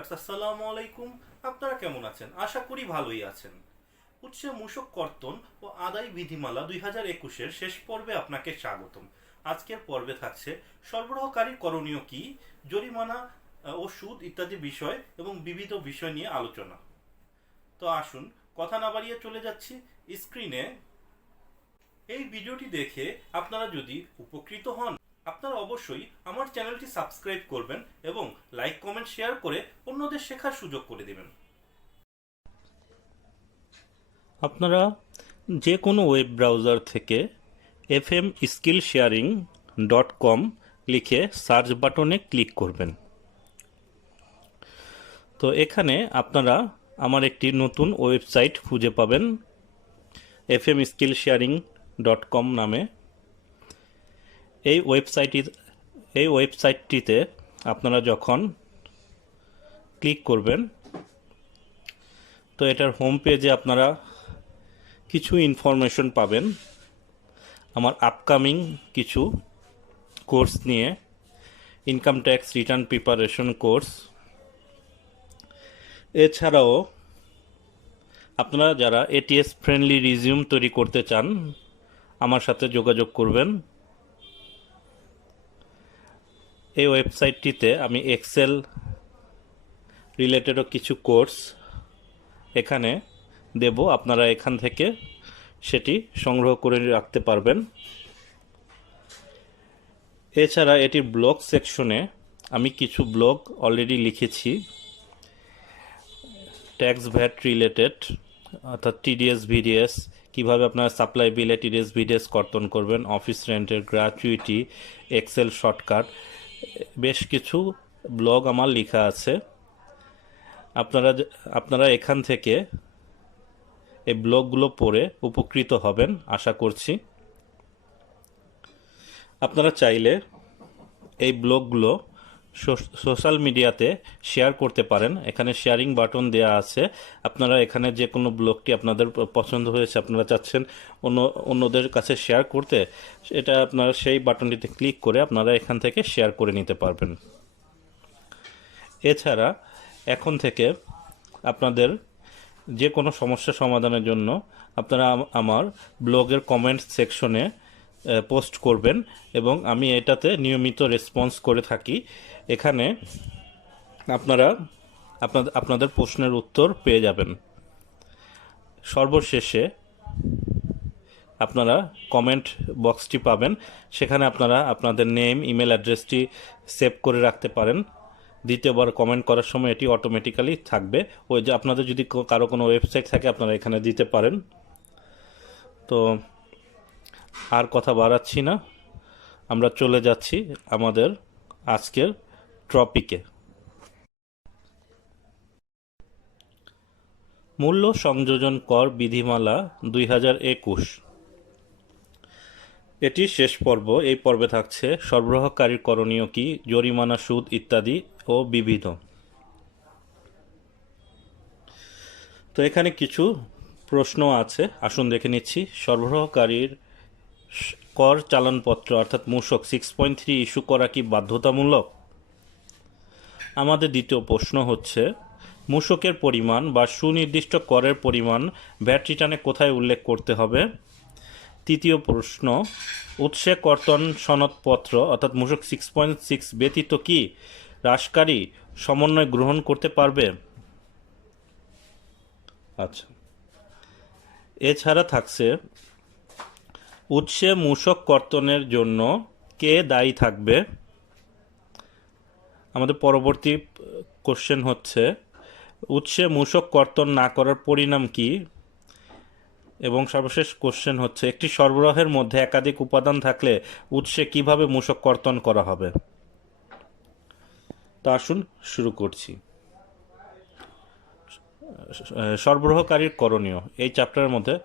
Viewers আসসালামু আলাইকুম। আপনারা কেমন আছেন? আশা করি ভালোই আছেন। উৎসে মূসক কর্তন ও আদায় বিধিমালা 2021-এর শেষ পর্বে আপনাকে স্বাগতম। আজকের পর্বে থাকছে সরবরাহকারী করণীয় কি, জরিমানা ও সুদ ইত্যাদি বিষয় এবং বিবিধ বিষয় নিয়ে আলোচনা। তো আসুন কথা না বাড়িয়ে চলে যাচ্ছি স্ক্রিনে। এই ভিডিওটি দেখে আপনারা যদি উপকৃত হন, আপনারা অবশ্যই আমার চ্যানেলটি সাবস্ক্রাইব করবেন এবং লাইক কমেন্ট শেয়ার করে অন্যদের শেখার সুযোগ করে দেবেন। আপনারা যে কোনো ওয়েব ব্রাউজার থেকে fmskillsharing.com লিখে সার্চ বাটনে ক্লিক করবেন। তো এখানে আপনারা আমার একটি নতুন ওয়েবসাইট খুঁজে পাবেন fmskillsharing.com নামে। এই ওয়েবসাইটটিতে আপনারা যখন ক্লিক করবেন, তো এটার হোম পেজে আপনারা কিছু ইনফরমেশন পাবেন আমার আপকামিং কিছু কোর্স নিয়ে। Income tax return preparation course, এছাড়াও আপনারা যারা এটিএস ফ্রেন্ডলি রিজিউম তৈরি করতে চান আমার সাথে যোগাযোগ করবেন। এই ওয়েবসাইটটিতে আমি এক্সেল রিলেটেডও কিছু কোর্স এখানে দেব, আপনারা এখান থেকে সেটি সংগ্রহ করে রাখতে পারবেন। এছাড়া এটির ব্লগ সেকশনে আমি কিছু ব্লগ অলরেডি লিখেছি ট্যাক্স ভ্যাট রিলেটেড, অর্থাৎ টিডিএস ভিডিএস, কীভাবে আপনারা সাপ্লাই বিলে টিডিএস ভিডিএস কর্তন করবেন, অফিস রেন্টের গ্র্যাচুইটি, এক্সেল শর্টকাট, বেশ কিছু ব্লগ আমার লেখা আছে। আপনারা এখান থেকে এই ব্লগগুলো পড়ে উপকৃত হবেন আশা করছি। আপনারা চাইলে এই ব্লগগুলো সোশ্যাল মিডিয়াতে শেয়ার করতে পারেন। এখানে শেয়ারিং বাটন দেওয়া আছে। আপনারা এখানে যে কোনো ব্লগটি আপনাদের পছন্দ হয়েছে, আপনারা চাচ্ছেন অন্যদের কাছে শেয়ার করতে, এটা আপনারা সেই বাটনটিতে ক্লিক করে আপনারা এখান থেকে শেয়ার করে নিতে পারবেন। এছাড়া এখন থেকে আপনাদের যে কোনো সমস্যা সমাধানের জন্য আপনারা আমার ব্লগের কমেন্ট সেকশনে পোস্ট করবেন এবং আমি এটাতে নিয়মিত রেসপন্স করে থাকি। এখানে আপনারা আপনাদের প্রশ্নের উত্তর পেয়ে যাবেন। সর্বশেষে আপনারা কমেন্ট বক্সটি পাবেন, সেখানে আপনারা আপনাদের নেম, ইমেল অ্যাড্রেসটি সেভ করে রাখতে পারেন। দ্বিতীয়বার কমেন্ট করার সময় এটি অটোমেটিক্যালি থাকবে। ওই যে আপনাদের যদি কারো কোনো ওয়েবসাইট থাকে আপনারা এখানে দিতে পারেন। তো আর কথা বাড়াচ্ছি না, আমরা চলে যাচ্ছি আমাদের আজকের টপিকে। মূল্য সংযোজন কর বিধিমালা 2021, এটি শেষ পর্ব। এই পর্বে থাকছে সরবরাহকারীর করণীয় কি, জরিমানা, সুদ ইত্যাদি ও বিবিধ। তো এখানে কিছু প্রশ্ন আছে, আসুন দেখে নিচ্ছি। সরবরাহকারীর কর চালানপত্র অর্থাৎ মূসক 6.3 ইস্যু করা কি বাধ্যতামূলক? আমাদের দ্বিতীয় প্রশ্ন হচ্ছে মূসকের পরিমাণ বা সুনির্দিষ্ট করের পরিমাণ ভ্যাট রিটার্নে কোথায় উল্লেখ করতে হবে? তৃতীয় প্রশ্ন, উৎসে কর্তন সনদপত্র অর্থাৎ মূসক 6.6 ব্যতীত কি হ্রাসকারী সমন্বয় গ্রহণ করতে পারবে? আচ্ছা, এছাড়া থাকছে উৎসে মূসক কর্তনের জন্য কে দায়ী থাকবে? আমাদের পরবর্তী কোশ্চেন হচ্ছে উৎসে মূসক কর্তন না করার পরিণাম কি? এবং সর্বশেষ কোশ্চেন হচ্ছে একটি সরবরাহের মধ্যে একাধিক উপাদান থাকলে উৎসে কিভাবে মূসক কর্তন করা হবে? তো আসুন শুরু করছি। সরবরাহকারীর করণীয়, এই চ্যাপ্টারের মধ্যে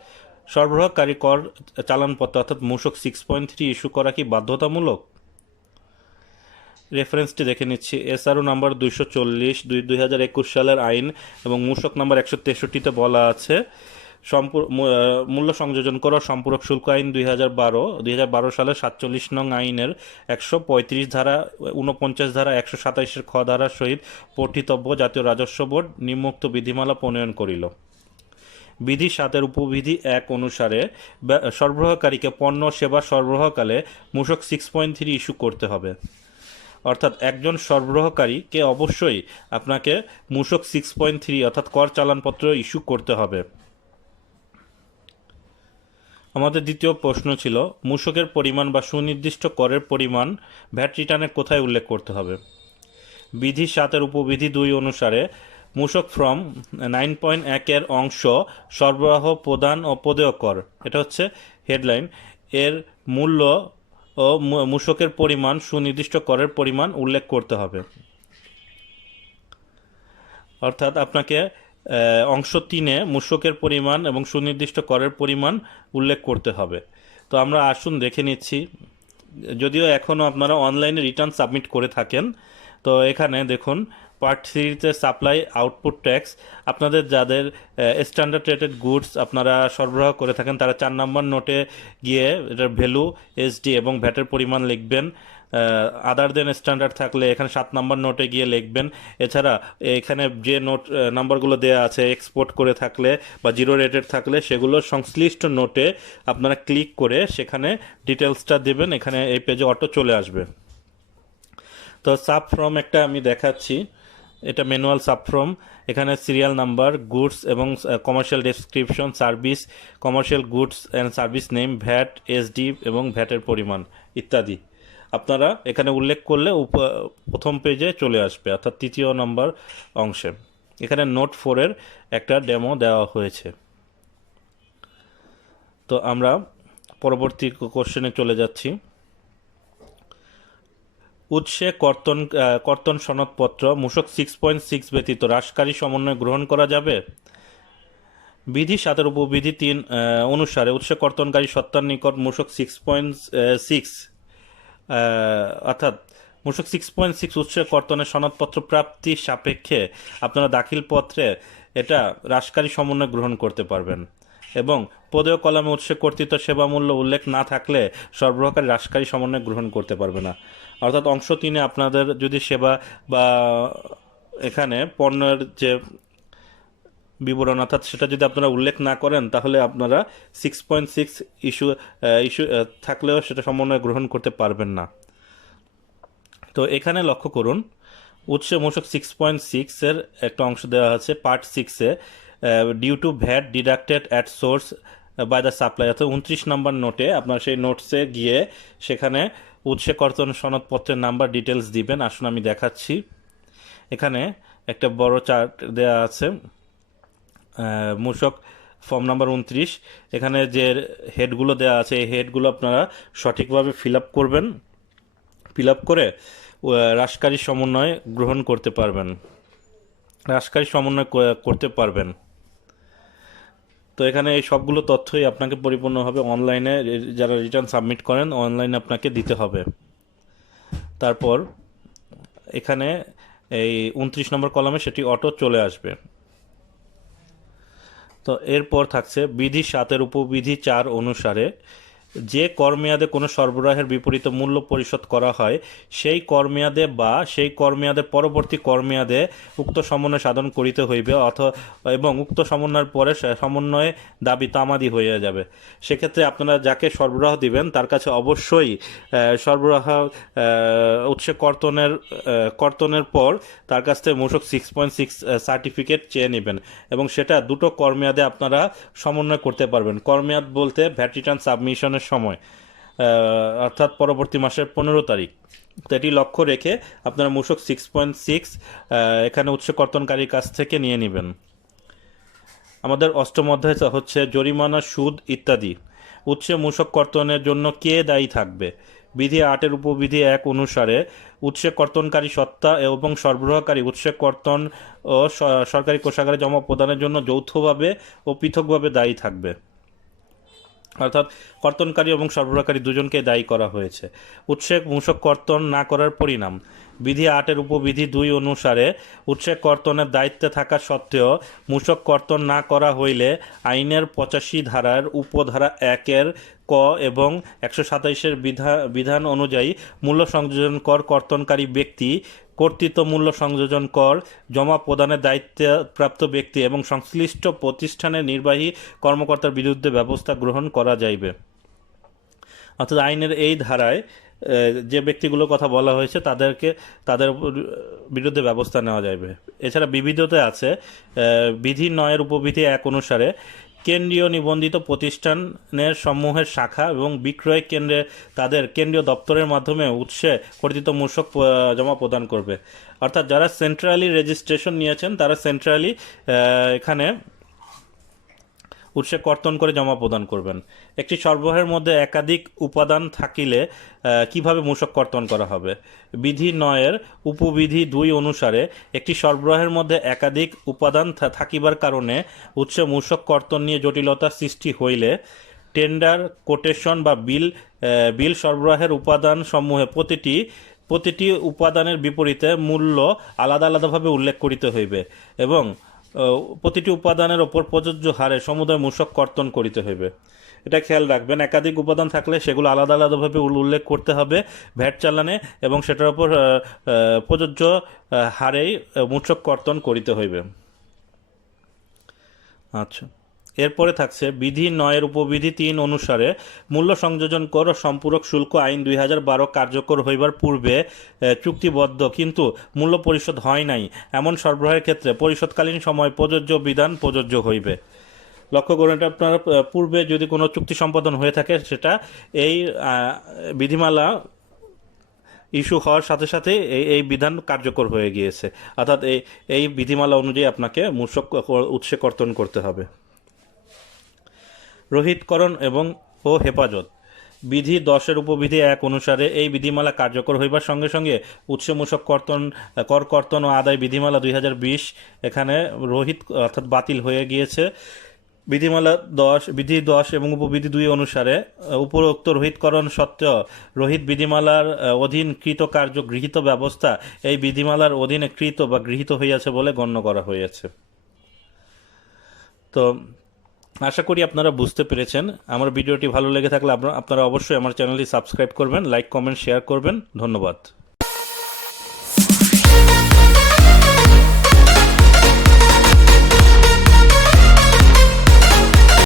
সরবরাহকারী কর চালানপত্র অর্থাৎ মূসক 6.3 ইস্যু করা কি বাধ্যতামূলক? রেফারেন্সটি দেখে নিচ্ছি। এসআরও নাম্বার 240 2021 সালের আইন এবং মূসক নাম্বার 163-তে বলা আছে মূল্য সংযোজন করা সম্পূরক শুল্ক আইন 2012 সালের 47 নং আইনের 135 ধারা 49 ধারা 127 খ ধারার সহিত পঠিতব্য জাতীয় রাজস্ব বোর্ড নিম্নোক্ত বিধিমালা প্রণয়ন করিল। বিধি 7 উপবিধি 1 অনুসারে সরবরাহকারীকে পণ্য সেবা সরবরাহকালে মূসক 6.3 ইস্যু করতে হবে। অর্থাৎ একজন সরবরাহকারীকে অবশ্যই আপনাকে মূসক 6.3 অর্থাৎ কর চালানপত্র ইস্যু করতে হবে। আমাদের দ্বিতীয় প্রশ্ন ছিল মূসকের পরিমাণ বা সুনির্দিষ্ট করের পরিমাণ ভ্যাট রিটার্নে কোথায় উল্লেখ করতে হবে। বিধি 7 উপবিধি 2 অনুসারে মূসক ফ্রম 9.1 এর অংশ সরবরাহ প্রদান ও প্রদেয় কর, এটা হচ্ছে হেডলাইন, এর মূল্য ও মূসকের পরিমাণ সুনির্দিষ্ট করের পরিমাণ উল্লেখ করতে হবে। অর্থাৎ আপনাকে অংশ 3-এ মূসকের পরিমাণ এবং সুনির্দিষ্ট করের পরিমাণ উল্লেখ করতে হবে। তো আমরা আসুন দেখে নিচ্ছি, যদিও এখনও আপনারা অনলাইনে রিটার্ন সাবমিট করে থাকেন। তো এখানে দেখুন পার্ট 3-তে সাপ্লাই আউটপুট ট্যাক্স, আপনাদের যাদের স্ট্যান্ডার্ড রেটেড গুডস আপনারা সরবরাহ করে থাকেন তারা 4 নম্বর নোটে গিয়ে এটার ভ্যালু, এসডি এবং ভ্যাটের পরিমাণ লিখবেন। আদার দেন স্ট্যান্ডার্ড থাকলে এখানে 7 নম্বর নোটে গিয়ে লিখবেন। এছাড়া এখানে যে নোট নাম্বারগুলো দেওয়া আছে এক্সপোর্ট করে থাকলে বা জিরো রেটেড থাকলে সেগুলো সংশ্লিষ্ট নোটে আপনারা ক্লিক করে সেখানে ডিটেলসটা দেবেন, এখানে এই পেজে অটো চলে আসবে। তো সাব ফর্ম একটা আমি দেখাচ্ছি, এটা ম্যানুয়াল সাবফর্ম, এখানে সিরিয়াল নাম্বার, গুডস এবং commercial description, service, commercial goods and service name, VAT, SD এবং ভ্যাটের পরিমাণ ইত্যাদি আপনারা এখানে উল্লেখ করলে প্রথম পেজে চলে আসবে, অর্থাৎ 3য় নম্বর অংশে। এখানে নোট 4-এর একটা ডেমো দেওয়া হয়েছে। তো আমরা পরবর্তী কোশ্চেনে চলে যাচ্ছি। উৎসে কর্তন সনদপত্র মূসক 6.6 ব্যতীত হ্রাসকারী সমন্বয় গ্রহণ করা যাবে। বিধি 7 উপবিধি 3 অনুসারে উৎসে কর্তনকারী সত্তার নিকট মূসক 6.6 অর্থাৎ মূসক 6.6 উৎসে কর্তনের সনদপত্র প্রাপ্তি সাপেক্ষে আপনারা দাখিল পত্রে এটা হ্রাসকারী সমন্বয় গ্রহণ করতে পারবেন এবং প্রদেয় কলামে উৎসে কর্তৃত্ব সেবা মূল্য উল্লেখ না থাকলে সরবরাহকারী হ্রাসকারী সমন্বয় গ্রহণ করতে পারবে না। অর্থাৎ অংশ 3-এ আপনাদের যদি সেবা বা এখানে পণ্যের যে বিবরণ অর্থাৎ সেটা যদি আপনারা উল্লেখ না করেন তাহলে আপনারা 6.6 ইস্যু থাকলেও সেটা সমন্বয় গ্রহণ করতে পারবেন না। তো এখানে লক্ষ্য করুন উৎসে মূসক 6.6-এর একটা অংশ দেওয়া আছে পার্ট 6-এ, due to VAT deducted at source by the supply, অর্থাৎ 29 নম্বর নোটে আপনার সেই নোটসে গিয়ে সেখানে উৎসে কর্তন সনদপত্রের নাম্বার ডিটেলস দিবেন। আসুন আমি দেখাচ্ছি, এখানে একটা বড় চার্ট দেওয়া আছে, মূসক ফর্ম নাম্বার 29, এখানে যে হেডগুলো দেওয়া আছে এই হেডগুলো আপনারা সঠিকভাবে ফিল আপ করবেন, ফিল আপ করে হ্রাসকারী সমন্বয় গ্রহণ করতে পারবেন, হ্রাসকারী সমন্বয় করতে পারবেন। তো এখানে এই সবগুলো তথ্যই আপনাকে পরিপূর্ণভাবে অনলাইনে যারা রিটার্ন সাবমিট করেন অনলাইনে আপনাকে দিতে হবে। তারপর এখানে এই 29 নম্বর কলামে সেটি অটো চলে আসবে। তো এরপর থাকছে বিধি 7 উপবিধি 4 অনুসারে যে কর মেয়াদে কোনো সরবরাহের বিপরীত মূল্য পরিশোধ করা হয় সেই কর মেয়াদে বা সেই কর মেয়াদের পরবর্তী কর মেয়াদে উক্ত সমন্বয় সাধন করিতে হইবে এবং উক্ত সমন্বয়ের পরে সমন্বয়ে দাবি তামাদি হয়ে যাবে। সেক্ষেত্রে আপনারা যাকে সরবরাহ দিবেন তার কাছে অবশ্যই সরবরাহ উৎসে কর্তনের পর তার কাছ থেকে মূসক 6.6 সার্টিফিকেট চেয়ে নেবেন এবং সেটা দুটো কর মেয়াদে আপনারা সমন্বয় করতে পারবেন। কর মেয়াদ বলতে ভ্যাট রিটার্ন সাবমিশনের সময়, অর্থাৎ পরবর্তী মাসের 15 তারিখ। তো এটি লক্ষ্য রেখে আপনারা মূসক 6.6 এখানে উৎস কর্তনকারীর কাছ থেকে নিয়ে নেবেন। আমাদের অষ্টম অধ্যায় হচ্ছে জরিমানা, সুদ ইত্যাদি। উৎসে মূসক কর্তনের জন্য কে দায়ী থাকবে। বিধি 8 উপবিধি 1 অনুসারে উৎসে কর্তনকারী সত্তা এবং সরবরাহকারী উৎসে কর্তন ও সরকারি কোষাগারে জমা প্রদানের জন্য যৌথভাবে ও পৃথকভাবে দায়ী থাকবে। অর্থাৎ কর্তনকারী এবং সরবরাহকারী দুজনকে দায়ী করা হয়েছে। উৎসে মূসক কর্তন না করার পরিণাম, বিধি 8-এর উপবিধি 2 অনুসারে উৎসেক কর্তনের দায়িত্বে থাকা সত্ত্বেও মূসক কর্তন না করা হইলে আইনের 85 ধারার উপধারা 1-এর ক এবং 127-এর বিধান অনুযায়ী মূল্য সংযোজন কর কর্তনকারী ব্যক্তি, কর্তৃত্ব মূল্য সংযোজন কর জমা প্রদানের দায়িত্বপ্রাপ্ত ব্যক্তি এবং সংশ্লিষ্ট প্রতিষ্ঠানের নির্বাহী কর্মকর্তার বিরুদ্ধে ব্যবস্থা গ্রহণ করা যাইবে। অর্থাৎ আইনের এই ধারায় যে ব্যক্তিগুলোর কথা বলা হয়েছে তাদের বিরুদ্ধে ব্যবস্থা নেওয়া যাবে। এছাড়া বিবিধতে আছে বিধি 9-এর উপবিধি 1 অনুসারে কেন্দ্রীয় নিবন্ধিত প্রতিষ্ঠানের সমূহের শাখা এবং বিক্রয় কেন্দ্রে তাদের কেন্দ্রীয় দপ্তরের মাধ্যমে উৎসে কর্তৃত্ব মূসক জমা প্রদান করবে। অর্থাৎ যারা সেন্ট্রালি রেজিস্ট্রেশন নিয়েছেন তারা সেন্ট্রালি এখানে উৎসে কর্তন করে জমা প্রদান করবেন। একটি সরবরাহের মধ্যে একাধিক উপাদান থাকিলে কিভাবে মূসক কর্তন করা হবে? বিধি 9-এর উপবিধি 2 অনুসারে একটি সরবরাহের মধ্যে একাধিক উপাদান থাকিবার কারণে উৎসে মূসক কর্তন নিয়ে জটিলতার সৃষ্টি হইলে টেন্ডার, কোটেশন বা বিল সরবরাহের উপাদান সমূহে প্রতিটি উপাদানের বিপরীতে মূল্য আলাদা আলাদাভাবে উল্লেখ করিতে হইবে এবং প্রতিটি উপাদানের ওপর প্রযোজ্য হারে সমুদয় মূসক কর্তন করিতে হইবে। এটা খেয়াল রাখবেন, একাধিক উপাদান থাকলে সেগুলো আলাদা আলাদাভাবে উল্লেখ করতে হবে ভ্যাট চালানে এবং সেটার উপর প্রযোজ্য হারেই মূসক কর্তন করিতে হইবে। আচ্ছা, এরপরে থাকছে বিধি 9-এর উপবিধি 3 অনুসারে মূল্য সংযোজন কর ও সম্পূরক শুল্ক আইন 2012 কার্যকর হইবার পূর্বে চুক্তিবদ্ধ কিন্তু মূল্য পরিশোধ হয় নাই এমন সরবরাহের ক্ষেত্রে পরিশোধকালীন সময় প্রযোজ্য বিধান প্রযোজ্য হইবে। লক্ষ্য করুন, এটা আপনার পূর্বে যদি কোনো চুক্তি সম্পাদন হয়ে থাকে সেটা এই বিধিমালা ইস্যু হওয়ার সাথে সাথে এই বিধান কার্যকর হয়ে গিয়েছে। অর্থাৎ এই বিধিমালা অনুযায়ী আপনাকে মূসক উৎসে কর্তন করতে হবে। রহিতকরণ ও হেফাজত বিধি 10-এর উপবিধি 1 অনুসারে এই বিধিমালা কার্যকর হইবার সঙ্গে সঙ্গে উৎসে মূসক কর কর্তন ও আদায় বিধিমালা 2020 এখানে অর্থাৎ বাতিল হয়ে গিয়েছে। বিধি 10 এবং উপবিধি 2 অনুসারে উপরোক্ত রহিতকরণ সত্ত্বেও রহিত বিধিমালার অধীন কৃত কার্য গৃহীত ব্যবস্থা এই বিধিমালার অধীনে কৃত বা গৃহীত হইয়াছে বলে গণ্য করা হয়েছে। তো আশা করি আপনারা বুঝতে পেরেছেন। আমার ভিডিওটি ভালো লেগে থাকলে আপনারা অবশ্যই আমার চ্যানেলটি সাবস্ক্রাইব করবেন, লাইক, কমেন্ট, শেয়ার করবেন। ধন্যবাদ।